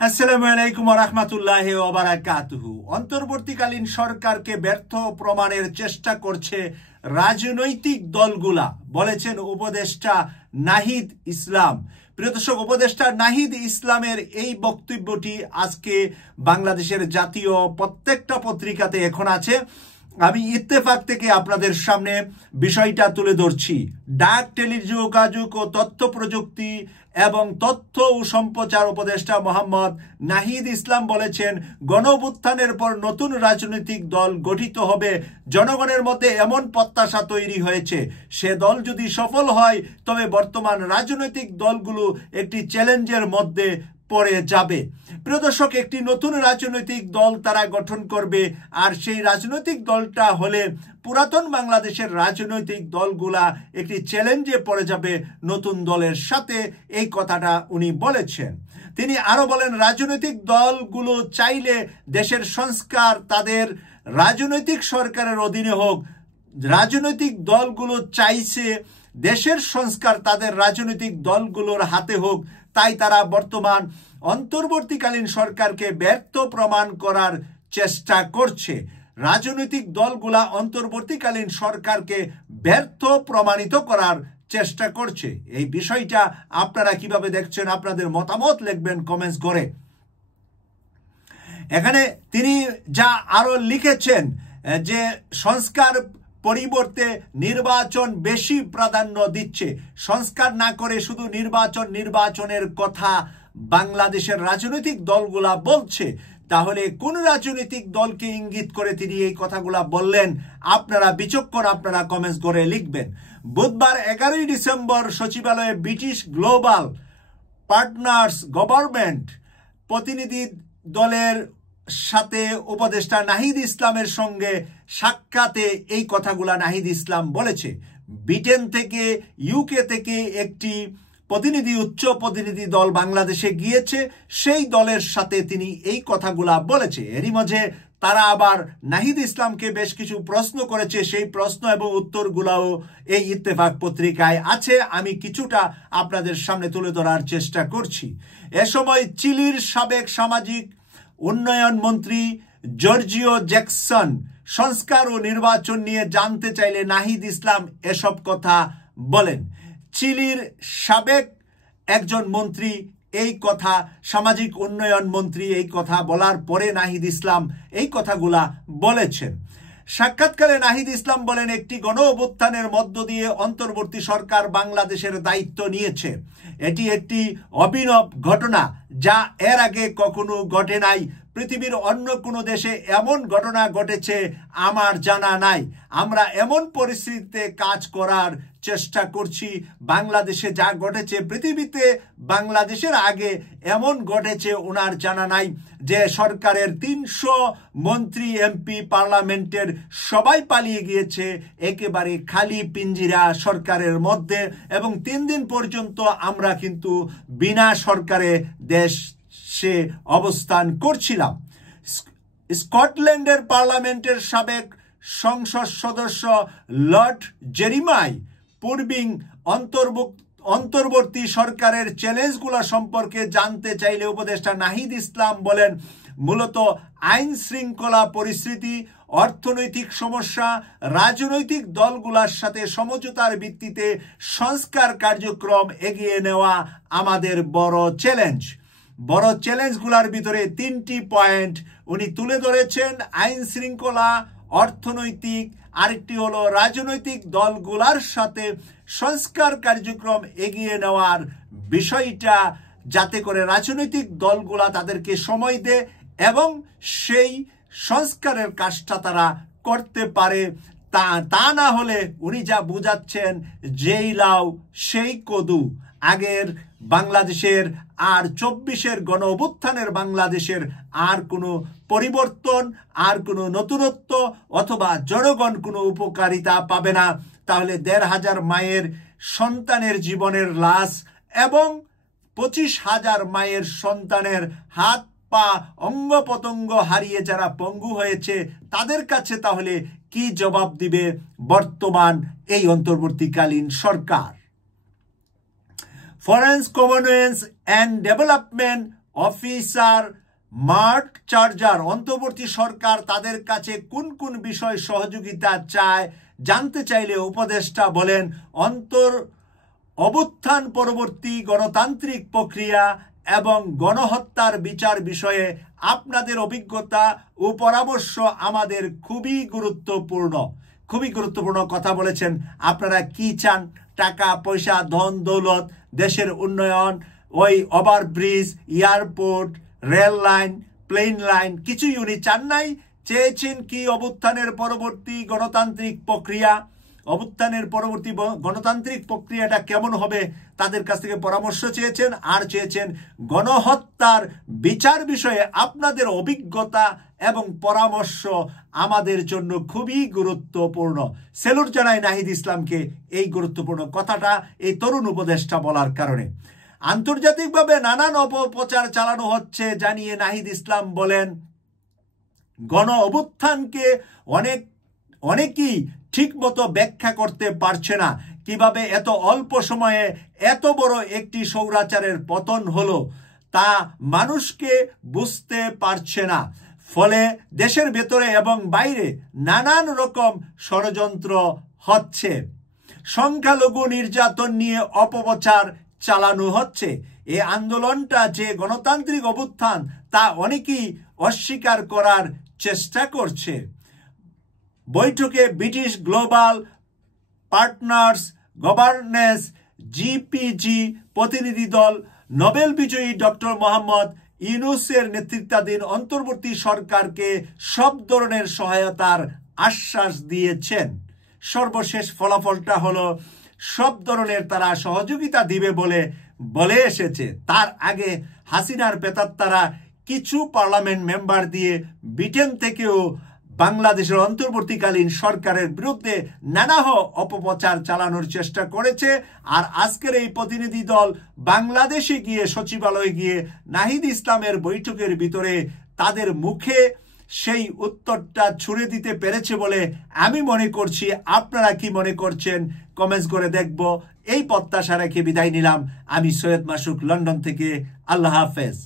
আসসালামু আলাইকুম ওয়া রাহমাতুল্লাহি ওয়া বারাকাতুহু। অন্তর্বর্তীকালীন সরকারকে ব্যর্থ প্রমাণের চেষ্টা করছে রাজনৈতিক দলগুলা, বলেছেন উপদেষ্টা নাহিদ ইসলাম। প্রিয় দর্শক, উপদেষ্টা নাহিদ ইসলামের এই বক্তব্যটি আজকে বাংলাদেশের জাতীয় প্রত্যেকটা পত্রিকাতে এখন আছে। আমি ইত্তেফাক থেকে আপনাদের সামনে বিষয়টা তুলে ধরছি। ডাক, টেলিযোগাযোগ ও তথ্য প্রযুক্তি এবং তথ্য ও সম্প্রচার উপদেষ্টা মোহাম্মদ নাহিদ ইসলাম বলেছেন, গণঅভ্যুত্থানের পর নতুন রাজনৈতিক দল গঠিত হবে। জনগণের মধ্যে এমন প্রত্যাশা তৈরি হয়েছে, সে দল যদি সফল হয় তবে বর্তমান রাজনৈতিক দলগুলো একটি চ্যালেঞ্জের মধ্যে পড়ে যাবে। প্রিয় দর্শক, একটি নতুন রাজনৈতিক দল তারা গঠন করবে, আর সেই রাজনৈতিক দলটা হলে পুরাতন বাংলাদেশের রাজনৈতিক দলগুলা একটি চ্যালেঞ্জে পড়ে যাবে নতুন দলের সাথে। এই কথাটা উনি বলেছেন। তিনি আরো বলেন, রাজনৈতিক দলগুলো চাইলে দেশের সংস্কার তাদের রাজনৈতিক সরকারের অধীনে হোক। রাজনৈতিক দলগুলো চাইছে দেশের সংস্কার তাদের রাজনৈতিক দলগুলোর হাতে হোক, তাই তারা বর্তমান অন্তর্বর্তীকালীন সরকারকে ব্যর্থ প্রমাণ করার চেষ্টা করছে। রাজনৈতিক দলগুলা অন্তর্বর্তীকালীন সরকারকে ব্যর্থ প্রমাণিত করার চেষ্টা করছে। এই বিষয়টা আপনারা কিভাবে দেখছেন? আপনাদের মতামত লিখবেন কমেন্টস করে। এখানে তিনি যা আরো লিখেছেন যে সংস্কার পরিবর্তে নির্বাচন বেশি প্রাধান্য দিচ্ছে। সংস্কার না করে শুধু নির্বাচনের কথা বাংলাদেশের রাজনৈতিক দলগুলা বলছে। তাহলে কোন রাজনৈতিক দলকে ইঙ্গিত করে তিনি এই কথাগুলা বললেন? আপনারা বিচক্ষণ, আপনারা কমেন্টস করে লিখবেন। বুধবার 11 ডিসেম্বর সচিবালয়ে ব্রিটিশ গ্লোবাল পার্টনার্স গভর্নমেন্ট প্রতিনিধি দলের সাথে উপদেষ্টা নাহিদ ইসলামের সঙ্গে সাক্ষাতে এই কথাগুলা নাহিদ ইসলাম বলেছে। ব্রিটেন থেকে, ইউকে থেকে একটি উচ্চ প্রতিনিধি দল বাংলাদেশে গিয়েছে, সেই দলের সাথে তিনি এই কথাগুলা বলেছে। এরই মাঝে তারা আবার নাহিদ ইসলামকে বেশ কিছু প্রশ্ন করেছে। সেই প্রশ্ন এবং উত্তরগুলাও এই ইত্তেফাক পত্রিকায় আছে। আমি কিছুটা আপনাদের সামনে তুলে ধরার চেষ্টা করছি। এ সময় চিলির সাবেক সামাজিক উন্নয়ন মন্ত্রী জর্জিও জ্যাকসন সংস্কার ও নির্বাচন নিয়ে জানতে চাইলে নাহিদ ইসলাম এসব কথা বলেন। চিলির সাবেক একজন মন্ত্রী এই কথা, সামাজিক উন্নয়ন মন্ত্রী এই কথা বলার পরে নাহিদ ইসলাম এই কথাগুলা বলেছেন। সাক্ষাৎকারে নাহিদ ইসলাম বলেন, একটি গণঅভ্যুত্থানের মধ্য দিয়ে অন্তর্বর্তী সরকার বাংলাদেশের দায়িত্ব নিয়েছে। এটি একটি অভিনব ঘটনা, যা এর আগে কখনো ঘটে নাই। পৃথিবীর অন্য কোনো দেশে এমন ঘটনা ঘটেছে আমার জানা নাই। আমরা এমন পরিস্থিতিতে কাজ করার চেষ্টা করছি। বাংলাদেশে যা ঘটেছে পৃথিবীতে বাংলাদেশের আগে এমন ঘটেছে ওনার জানা নাই, যে সরকারের 300 মন্ত্রী, এমপি, পার্লামেন্টের সবাই পালিয়ে গিয়েছে একেবারে খালি পিঞ্জিরা সরকারের মধ্যে, এবং 3 দিন পর্যন্ত আমরা কিন্তু বিনা সরকারে দেশে অবস্থান করছিলাম। স্কটল্যান্ডের পার্লামেন্টের সাবেক সংসদ সদস্য লর্ড জেরিমাই পূর্বিং অন্তর্বর্তী সরকারের চ্যালেঞ্জগুলো সম্পর্কে জানতে চাইলে উপদেষ্টা নাহিদ ইসলাম বলেন, মূলত আইন শৃঙ্খলা পরিস্থিতি, অর্থনৈতিক সমস্যা, রাজনৈতিক দলগুলোর সাথে সমঝোতার ভিত্তিতে সংস্কার কার্যক্রম এগিয়ে নেওয়া আমাদের বড় চ্যালেঞ্জ। বড় চ্যালেঞ্জগুলোর ভিতরে 3টি পয়েন্ট উনি তুলে ধরেছেন। আইন শৃঙ্খলা, অর্থনৈতিক, আরেকটি হলো রাজনৈতিক দলগুলোর সাথে সংস্কার কার্যক্রম এগিয়ে নেওয়ার বিষয়টা, যাতে করে রাজনৈতিক দলগুলা তাদেরকে সময় দেয় এবং সেই সংস্কারের কাজটা তারা করতে পারে। তা না হলে উনি যা বুঝাচ্ছেন, যেই লাউ সেই কদু। আগের বাংলাদেশের আর 24-এর গণ অভ্যুত্থানের বাংলাদেশের আর কোনো পরিবর্তন, আর কোনো নতুনত্ব অথবা জনগণ কোনো উপকারিতা পাবে না। তাহলে 1,500 মায়ের সন্তানের জীবনের লাশ এবং 25,000 মায়ের সন্তানের হাত পা অঙ্গ প্রত্যঙ্গ হারিয়ে যারা পঙ্গু হয়েছে, তাদের কাছে তাহলে কি জবাব দিবে বর্তমান এই অন্তর্বর্তীকালীন সরকার? Foreign commonwealth and development officer Mark চার্জার অন্তর্বর্তী সরকার তাদের কাছে কোন কোন বিষয় সহযোগিতা চায় জানতে চাইলে উপদেষ্টা বলেন, অভ্যুত্থান পরবর্তী গণতান্ত্রিক প্রক্রিয়া এবং গণহত্যার বিচার বিষয়ে আপনাদের অভিজ্ঞতা ও পরামর্শ আমাদের খুবই গুরুত্বপূর্ণ কথা বলেছেন। আপনারা কি চান? টাকা পয়সা, ধন দৌলত, দেশের উন্নয়ন, ওই overbridge, airport, rail line, plane line, কিছুই উনি চান নাই। চেয়েছেন কি অভ্যুত্থানের পরবর্তী গণতান্ত্রিক প্রক্রিয়া, অভ্যুত্থানের পরবর্তী গণতান্ত্রিক প্রক্রিয়াটা কেমন হবে তাদের কাছ থেকে পরামর্শ চেয়েছেন। আর চেয়েছেন গণহত্যার বিচার বিষয়ে আপনাদের অভিজ্ঞতা এবং পরামর্শ আমাদের জন্য খুবই গুরুত্বপূর্ণ। সেলুট জানাই নাহিদ ইসলামকে এই গুরুত্বপূর্ণ কথাটা এই তরুণ উপদেষ্টা বলার কারণে। আন্তর্জাতিকভাবে নানান অপপ্রচার চালানো হচ্ছে জানিয়ে নাহিদ ইসলাম বলেন, গণ অভ্যুত্থানকে অনেকেই ঠিক মতো ব্যাখ্যা করতে পারছে না। কিভাবে এত অল্প সময়ে এত বড় একটি স্বৈরাচারের পতন হলো তা মানুষকে বুঝতে পারছে না। ফলে দেশের ভেতরে এবং বাইরে নানান রকম ষড়যন্ত্র হচ্ছে। সংখ্যালঘু নির্যাতন নিয়ে অপপ্রচার চালানো হচ্ছে। এই আন্দোলনটা যে গণতান্ত্রিক অভ্যুত্থান তা অনেকেই অস্বীকার করার চেষ্টা করছে। বৈঠকে British global partners governance GPG প্রতিনিধি দল নোবেল বিজয়ী ডক্টর মোহাম্মদ ইউনূসের নেতৃত্বাধীন অন্তর্বর্তী সরকারকে সব ধরনের সহায়তার আশ্বাস দিয়েছেন। সর্বশেষ ফলাফলটা হলো সব ধরনের তারা সহযোগিতা দিবে বলে এসেছে। তার আগে হাসিনার প্রেতাত্মারা কিছু পার্লামেন্ট মেম্বার দিয়ে ব্রিটেন থেকেও বাংলাদেশের অন্তর্বর্তীকালীন সরকারের বিরুদ্ধে নানা অপপ্রচার চালানোর চেষ্টা করেছে। আর আজকের এই প্রতিনিধি দল বাংলাদেশে গিয়ে সচিবালয়ে গিয়ে নাহিদ ইসলামের বৈঠকের ভিতরে তাদের মুখে সেই উত্তরটা ছুড়ে দিতে পেরেছে বলে আমি মনে করছি। আপনারা কি মনে করছেন কমেন্টস করে দেখব। এই প্রত্যাশা রেখে বিদায় নিলাম। আমি সৈয়দ মাসুক, লন্ডন থেকে। আল্লাহ হাফেজ।